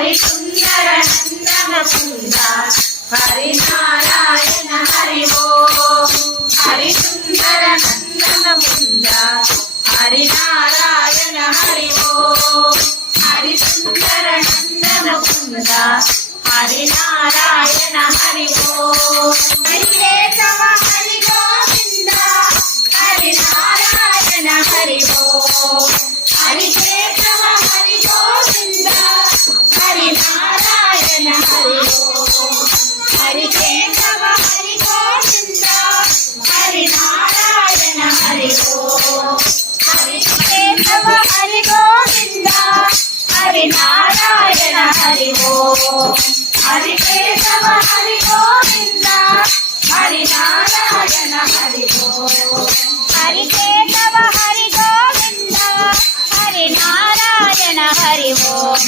Hari Sundara Nandana కుంద Hari Narayana Hari Om Hari Sundara Nandana కుంద Hari Narayana Hari Om Hari Sundara Nandana కుంద Hari Narayana Hari Om Hari Keshava Hari Govinda Hari Narayana Hari Om Hari Keshava Hari Govinda Hari Narayana Hari Om Hari Keshava Hari Govinda Hari Narayana Hari Om Hari Keshava Hari Govinda Hari Narayana Hari Om Hari Keshava Hari Govinda Hari Narayana Hari Om Hari Keshava Hari Govinda Hari Narayana Hari Om.